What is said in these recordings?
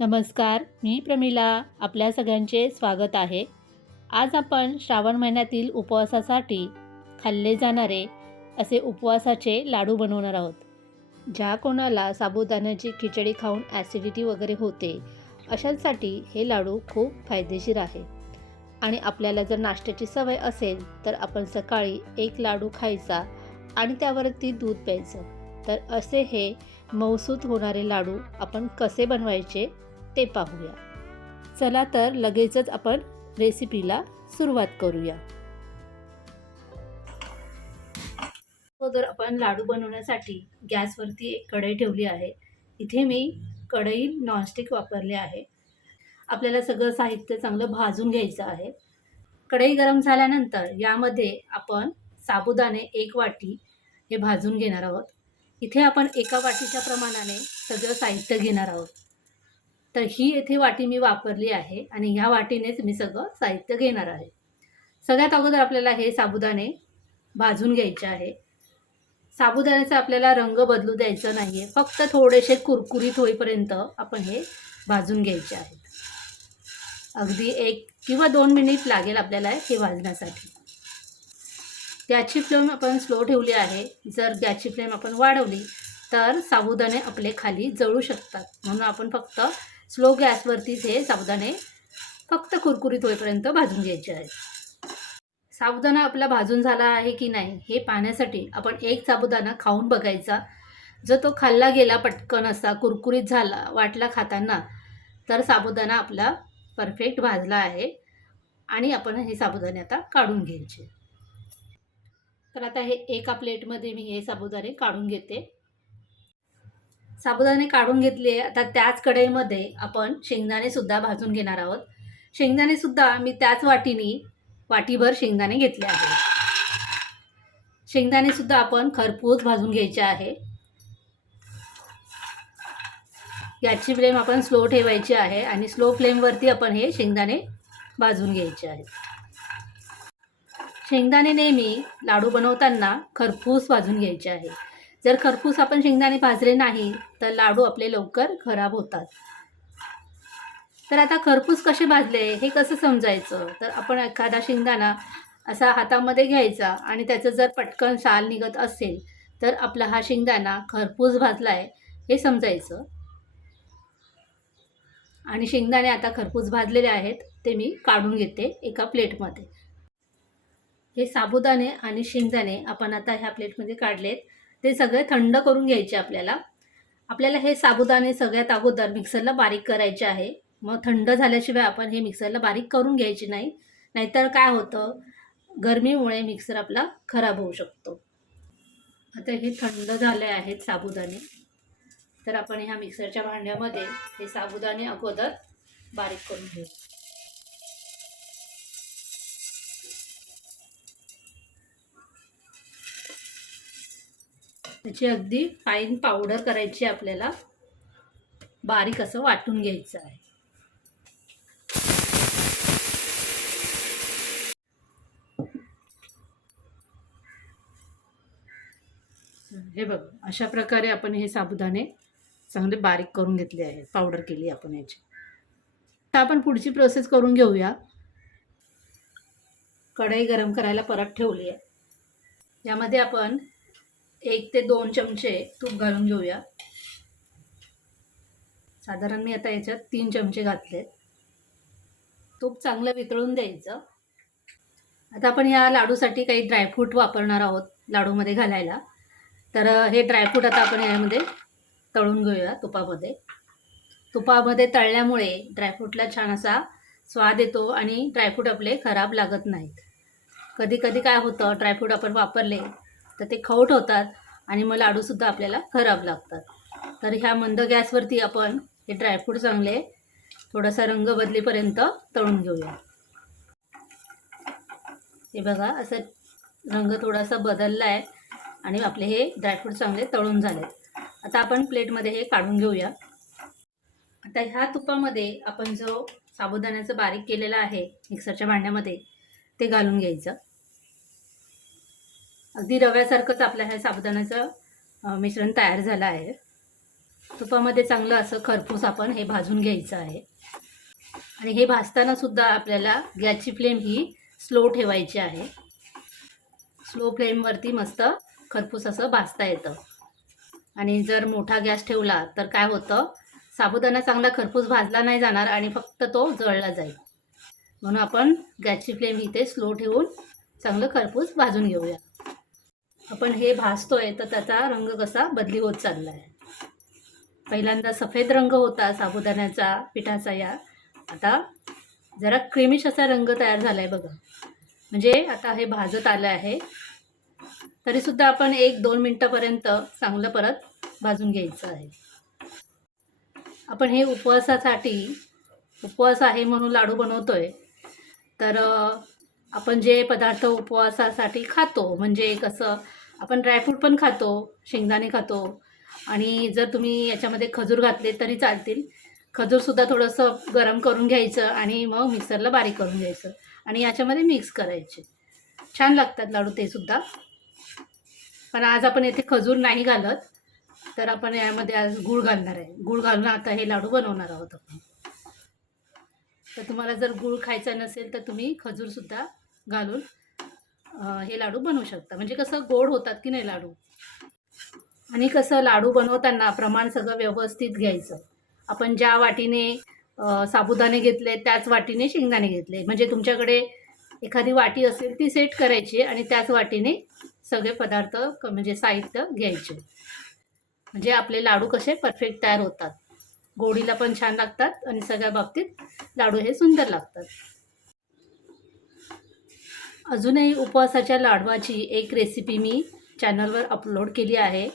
नमस्कार मी प्रमिला आपल्या सगळ्यांचे स्वागत आहे. आज आपण श्रावण महिन्यातील उपवासासाठी खाल्ले जाणारे असे उपवासाचे लाडू बनवणार आहोत. ज्या कोणाला साबुदाण्याची खिचडी खाऊन ॲसिडिटी वगैरे होते अशांसाठी हे लाडू खूप फायदेशीर आहे. आणि आपल्याला जर नाश्त्याची सवय असेल तर आपण सकाळी एक लाडू खायचा आणि त्यावरती दूध प्यायचं. तर असे हे मौसूत होणारे लाडू आपण कसे बनवायचे? ते पाहूया. चला तर लगेचच आपण रेसिपीला सुरुवात करूया. अगोदर आपण लाडू बनवण्यासाठी गॅसवरती एक कढई ठेवली आहे. इथे मी कढई नॉनस्टिक वापरले आहे. आपल्याला सगळं साहित्य चांगलं भाजून घ्यायचं आहे. कढई गरम झाल्यानंतर यामध्ये आपण साबुदाणे एक वाटी हे भाजून घेणार आहोत. इथे आपण एका वाटीच्या प्रमाणाने सगळं साहित्य घेणार आहोत. तर ही येथे वाटी मी वापरली आहे आणि ह्या वाटीनेच मी सगळं साहित्य घेणार आहे. सगळ्यात अगोदर आपल्याला हे साबुदाणे भाजून घ्यायचे आहे. साबुदाण्याचा आपल्याला रंग बदलू द्यायचा नाही आहे फक्त थोडेसे कुरकुरीत होईपर्यंत आपण हे भाजून घ्यायचे आहेत अगदी एक किंवा दोन मिनिट लागेल आपल्याला हे भाजण्यासाठी. गॅसची फ्लेम आपण स्लो ठेवली आहे. जर गॅसची फ्लेम आपण वाढवली तर साबुदाणे आपले खाली जळू शकतात. म्हणून आपण फक्त स्लो गॅसवरतीच हे साबुदाणे फक्त कुरकुरीत होईपर्यंत भाजून घ्यायचे आहेत. साबुदाणा आपला भाजून झाला आहे की नाही हे पाहण्यासाठी आपण एक साबुदाणा खाऊन बघायचा. जर तो खाल्ला गेला पटकन असा कुरकुरीत झाला वाटला खाताना तर साबुदाणा आपला परफेक्ट भाजला आहे आणि आपण हे साबुदाणे आता काढून घ्यायचे. तर आता हे एका प्लेटमध्ये मी हे साबुदाणे काढून घेते. साबुदाणे काढून घेतले. आता त्याच कढईमध्ये आपण शेंगदाणे सुद्धा भाजून घेणार आहोत. शेंगदाणे सुद्धा मी त्याच वाटीने वाटीभर शेंगदाणे घेतले आहे शेंगदाणे सुद्धा आपण खरपूस भाजून घ्यायचे आहे. याची फ्लेम आपण स्लो ठेवायची आहे आणि स्लो फ्लेमवरती आपण हे शेंगदाणे भाजून घ्यायचे आहेत. शेंगदाणे नेहमी लाडू बनवताना खरपूस भाजून घ्यायचे आहे. जर खरपूस आपण शेंगदाणे भाजले नाही तर लाडू आपले लवकर खराब होतात. तर आता खरपूस कसे भाजले हे कसं समजायचं? तर आपण एखादा शेंगदाणा असा हातामध्ये घ्यायचा आणि त्याचं जर पटकन साल निघत असेल तर आपला हा शेंगदाणा खरपूस भाजला आहे हे समजायचं. आणि शेंगदाणे आता खरपूस भाजलेले आहेत ते मी काढून घेते एका प्लेटमध्ये. हे साबुदाणे आणि शेंगदाणे आपण आता ह्या प्लेटमध्ये काढलेत. ते सगळे थंड करून घ्यायचे आपल्याला. आपल्याला हे साबुदाणे सगळ्यात अगोदर मिक्सरला बारीक करायचे आहे. मग थंड झाल्याशिवाय आपण हे मिक्सरला बारीक करून घ्यायचे नाही. नाहीतर काय होतं? गरमीमुळे मिक्सर आपला खराब होऊ शकतो. आता हे थंड झाले आहेत साबुदाणे. तर आपण ह्या मिक्सरच्या भांड्यामध्ये हे साबुदाणे अगोदर बारीक करून घेऊ. त्याची अगदी फाईन पावडर करायची आपल्याला. बारीक असं वाटून घ्यायचं आहे. हे बघ अशा प्रकारे आपण हे साबुदाणे चांगले बारीक करून घेतले आहे. पावडर केली आपण याची. आता आपण पुढची प्रोसेस करून घेऊया. कढई गरम करायला परत ठेवली आहे. यामध्ये आपण एक ते दोन चमचे तूप घालून घेऊया. साधारण मी आता याच्यात तीन चमचे घातले तूप चांगलं वितळून द्यायचं. आता आपण या लाडूसाठी काही ड्रायफ्रूट वापरणार आहोत लाडूमध्ये घालायला. तर हे ड्रायफ्रूट आता आपण यामध्ये तळून घेऊया तुपामध्ये. तुपामध्ये तळल्यामुळे ड्रायफ्रूटला छान असा स्वाद येतो आणि ड्रायफ्रूट आपले खराब लागत नाहीत. कधी कधी काय होतं ड्रायफ्रूट आपण वापरले तर ते खवट होतात आणि मग लाडूसुद्धा आपल्याला खराब लागतात. तर ह्या मंद गॅसवरती आपण हे ड्रायफ्रूट चांगले थोडासा रंग बदलेपर्यंत तळून घेऊया. हे बघा असं रंग थोडासा बदलला आहे आणि आपले हे ड्रायफ्रूट चांगले तळून झाले आता आपण प्लेटमध्ये हे काढून घेऊया. आता ह्या तुपामध्ये आपण जो साबुदाण्याचं बारीक केलेलं आहे मिक्सरच्या भांड्यामध्ये ते घालून घ्यायचं. अगदी रव्यासारखंच आपल्या ह्या साबुदाण्याचं मिश्रण तयार झालं आहे. तुपामध्ये चांगलं असं खरपूस आपण हे भाजून घ्यायचं आहे. आणि हे भाजताना सुद्धा आपल्याला गॅसची फ्लेम ही स्लो ठेवायची आहे. स्लो फ्लेमवरती मस्त खरपूस असं भाजता येतं. आणि जर मोठा गॅस ठेवला तर काय होतं? साबुदाणा चांगला खरपूस भाजला नाही जाणार आणि फक्त तो जळला जाईल. म्हणून आपण गॅसची फ्लेम इथे स्लो ठेवून चांगलं खरपूस भाजून घेऊया. आपण हे भाजतोय तर त्याचा रंग कसा बदली होत चालला आहे पहिल्यांदा सफेद रंग होता साबुदाण्याचा पिठाचा या. आता जरा क्रीमिश असा रंग तयार झाला आहे बघा. म्हणजे आता हे भाजत आलं आहे. तरीसुद्धा आपण एक दोन मिनटापर्यंत चांगलं परत भाजून घ्यायचं आहे. आपण हे उपवासासाठी उपवास आहे म्हणून लाडू बनवतोय. तर आपण जे पदार्थ उपवासासाठी खातो म्हणजे कसं आपण ड्रायफ्रूट पण खातो शेंगदाणे खातो. आणि जर तुम्ही याच्यामध्ये खजूर घातले तरी चालतील. खजूरसुद्धा थोडंसं गरम करून घ्यायचं आणि मग मिक्सरला बारीक करून घ्यायचं. आणि याच्यामध्ये मिक्स करायचे. छान लागतात लाडू ते सुद्धा. पण आज आपण येथे खजूर नाही घालत. तर आपण यामध्ये आज गूळ घालणार आहे. गूळ घालून आता हे लाडू बनवणार आहोत आपण. तर तुम्हाला जर गूळ खायचा नसेल तर तुम्ही खजूरसुद्धा घालून हे लाडू बनवू शकता. म्हणजे कसं गोड होतात की नाही लाडू? आणि कसं लाडू बनवताना प्रमाण सगळं व्यवस्थित घ्यायचं. आपण ज्या वाटीने साबुदाणे घेतले त्याच वाटीने शेंगदाणे घेतले. म्हणजे तुमच्याकडे एखादी वाटी असेल ती सेट करायची आणि त्याच वाटीने सगळे पदार्थ क- म्हणजे साहित्य घ्यायचे. म्हणजे आपले लाडू कसे परफेक्ट तयार होतात. गोडीला पण छान लागतात आणि सगळ्या बाबतीत लाडू हे सुंदर लागतात. अजूनही उपवासाच्या लाडवाची एक रेसिपी मी चॅनलवर अपलोड केली आहे.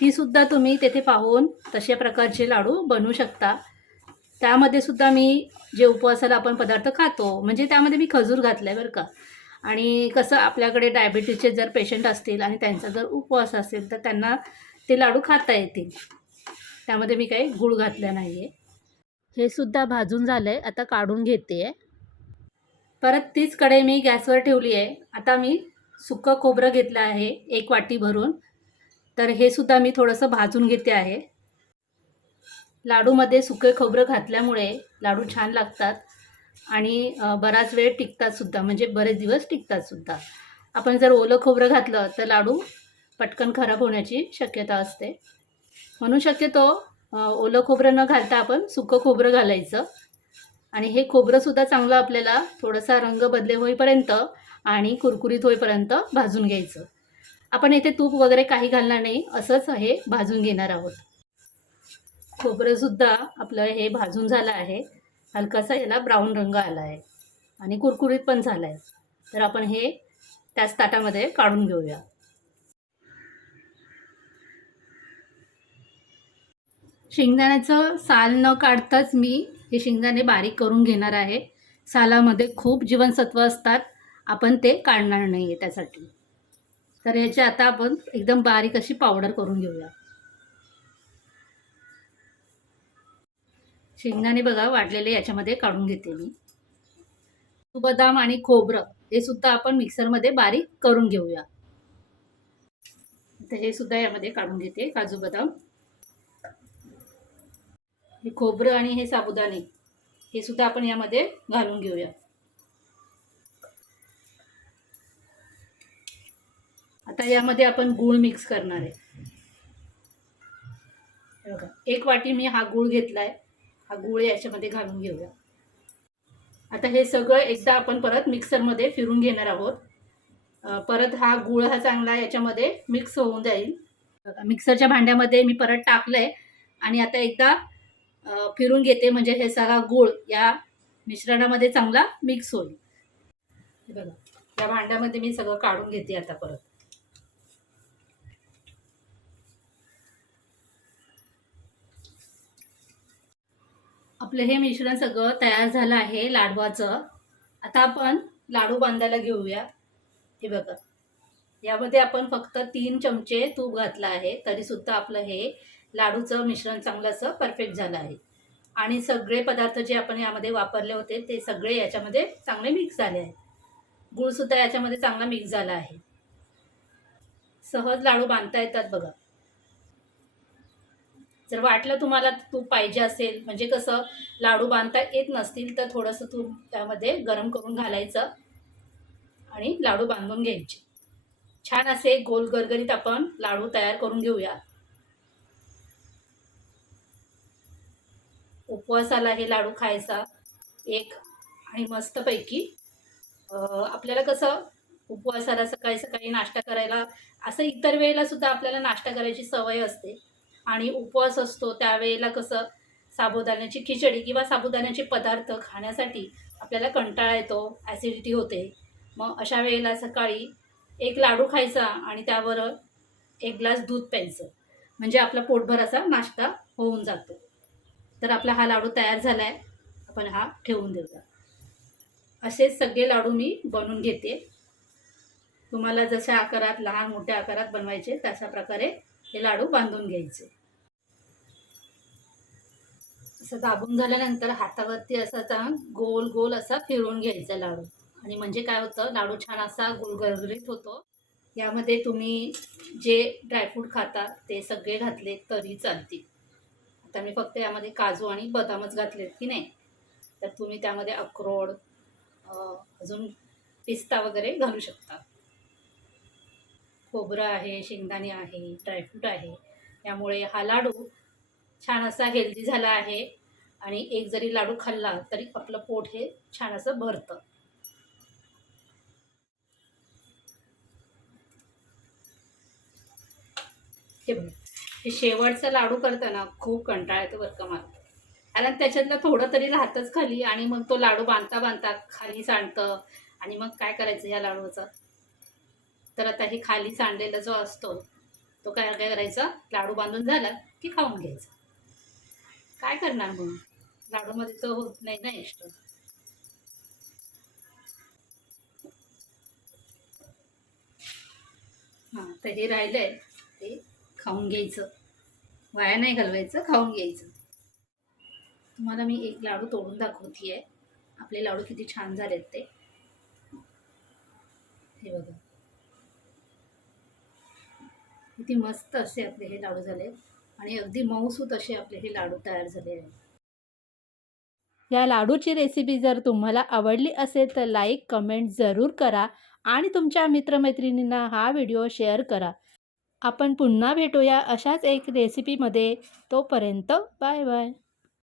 तीसुद्धा तुम्ही तेथे पाहून तशा प्रकारचे लाडू बनवू शकता. त्यामध्ये सुद्धा मी जे उपवासाला आपण पदार्थ खातो म्हणजे त्यामध्ये मी खजूर घातलं आहे बरं का. आणि कसं आपल्याकडे डायबिटीजचे जर पेशंट असतील आणि त्यांचा जर उपवास असेल तर त्यांना ते लाडू खाता येतील. त्यामध्ये मी काही गूळ घातला नाही आहे हे सुद्धा भाजून झालं आहे आता काढून घेते आहे परत तीच कढई मी गॅसवर ठेवली आहे. आता मी सुकं खोबरं घेतलं आहे एक वाटी भरून. तर हे सुद्धा मी थोडंसं भाजून घेते आहे. लाडूमध्ये सुके खोबरं घातल्यामुळे लाडू छान लागतात आणि बराच वेळ टिकतात सुद्धा म्हणजे बरेच दिवस टिकतात सुद्धा. आपण जर ओलं खोबरं घातलं तर लाडू पटकन खराब होण्याची शक्यता असते. म्हणून शक्यतो ओलं खोबरं न घालता आपण सुकं खोबरं घालायचं. आणि हे खोबरंसुद्धा चांगलं आपल्याला थोडासा रंग बदले होईपर्यंत आणि कुरकुरीत होईपर्यंत भाजून घ्यायचं. आपण येथे तूप वगैरे काही घालणार नाही असंच हे भाजून घेणार आहोत. खोबरंसुद्धा आपलं हे भाजून झालं आहे. हलकासा याला ब्राऊन रंग आला आहे आणि कुरकुरीत पण झाला आहे. तर आपण हे त्याच ताटामध्ये काढून घेऊया. शेंगदाण्याचं साल न काढताच मी हे शेंगदाणे बारीक करून घेणार आहे. सालामध्ये खूप जीवनसत्व असतात. आपण ते काढणार नाही आहे त्यासाठी. तर याची आता आपण एकदम बारीक अशी पावडर करून घेऊया. शेंगदाणे बघा वाढलेले याच्यामध्ये काढून घेते मी. बदाम आणि खोबरं हे सुद्धा आपण मिक्सरमध्ये बारीक करून घेऊया. तर हे सुद्धा यामध्ये काढून घेते काजू बदाम. हे खोबरं आणि हे साबुदाणे हे सुद्धा आपण यामध्ये घालून घेऊया. आता यामध्ये आपण गूळ मिक्स करणार आहे. बघा एक वाटी मी हा गूळ घेतलाय. हा गूळ याच्यामध्ये घालून घेऊया. आता हे सगळं एकदा आपण परत मिक्सरमध्ये फिरून घेणार आहोत. परत हा गूळ हा चांगला याच्यामध्ये मिक्स होऊन जाईल. मिक्सरच्या भांड्यामध्ये मी परत टाकलंय. आणि आता एकदा फिरून घेते म्हणजे हे सगळा गूळ या मिश्रणामध्ये चांगला मिक्स होईल. बघा या भांड्यामध्ये मी सगळं काढून घेते आता परत. आपलं हे मिश्रण सगळं तयार झालं आहे लाडवाचं. आता आपण लाडू बांधायला घेऊया. हे बघा यामध्ये आपण फक्त तीन चमचे तूप घातलं आहे तरीसुद्धा आपलं हे लाडूचं मिश्रण चांगलं असं परफेक्ट झालं आहे. आणि सगळे पदार्थ जे आपण यामध्ये वापरले होते ते सगळे याच्यामध्ये चांगले मिक्स झाले आहेत. गूळसुद्धा याच्यामध्ये चांगला मिक्स झाला आहे. सहज लाडू बांधता येतात बघा. जर वाटलं तुम्हाला तूप पाहिजे असेल म्हणजे कसं लाडू बांधता येत नसतील तर थोडंसं तूप त्यामध्ये गरम करून घालायचं आणि लाडू बांधून घ्यायचे. छान असे गोल गरगरीत आपण लाडू तयार करून घेऊया. उपवासाला हे लाडू खायचा एक आणि मस्तपैकी आपल्याला कसं उपवासाला सकाळी सकाळी नाश्ता करायला असं इतर वेळेला सुद्धा आपल्याला नाश्ता करायची सवय असते. आणि उपवास असतो त्यावेळेला कसं साबुदाण्याची खिचडी किंवा साबुदाण्याचे पदार्थ खाण्यासाठी आपल्याला कंटाळा येतो ॲसिडिटी होते. मग अशा वेळेला सकाळी एक लाडू खायचा आणि त्यावर एक ग्लास दूध प्यायचं. म्हणजे आपला पोटभर असा नाश्ता होऊन जातो. तर आपला हा लाडू तयार झाला आहे आपण हा ठेवून देऊया. असेच सगळे लाडू मी बनवून घेते. तुम्हाला जशा आकारात लहान मोठ्या आकारात बनवायचे तशा प्रकारे हे लाडू बांधून घ्यायचे. असं दाबून झाल्यानंतर हातावरती असा गोल गोल असा फिरवून घ्यायचा लाडू. आणि म्हणजे काय होतं लाडू छान असा गुलगरगरीत होतो. यामध्ये तुम्ही जे ड्रायफ्रूट खाता ते सगळे घातले तरी चालतील. तर मी फक्त यामध्ये काजू आणि बदामच घातलेत की नाही? तर तुम्ही त्यामध्ये अक्रोड अजून पिस्ता वगैरे घालू शकता. खोबरं आहे शेंगदाणे आहे ड्रायफ्रूट आहे. त्यामुळे हा लाडू छान असा हेल्दी झाला आहे आणि एक जरी लाडू खाल्ला तरी आपलं पोट हे छान असं भरतं. हे बघ. हे शेवटचं लाडू करताना खूप कंटाळा येतो बरं का मला. कारण त्याच्यातलं थोडं तरी राहतच खाली आणि मग तो लाडू बांधता बांधता खाली सांडतं आणि मग काय करायचं ह्या लाडूचं? तर आता हे खाली सांडलेला जो असतो तो काय काय करायचा? लाडू बांधून झाला की खाऊन घ्यायचा. काय करणार मग? लाडूमध्ये तर होत नाही ना इष्ट. हां तर हे आहे ते खाऊन घ्यायचं. वाया नाही घालवायचं खाऊन घ्यायचं. तुम्हाला मी एक लाडू तोडून दाखवते आहे आपले लाडू किती छान झालेत ते. हे बघा. किती मस्त असे आपले हे लाडू झाले. आणि अगदी मऊसूत असे आपले हे लाडू तयार झाले आहेत. या लाडूची रेसिपी जर तुम्हाला आवडली असेल तर लाईक कमेंट जरूर करा. आणि तुमच्या मित्रमैत्रिणींना हा व्हिडिओ शेअर करा. आपण पुन्हा भेटूया अशाच एक रेसिपीमध्ये तोपर्यंत बाय बाय.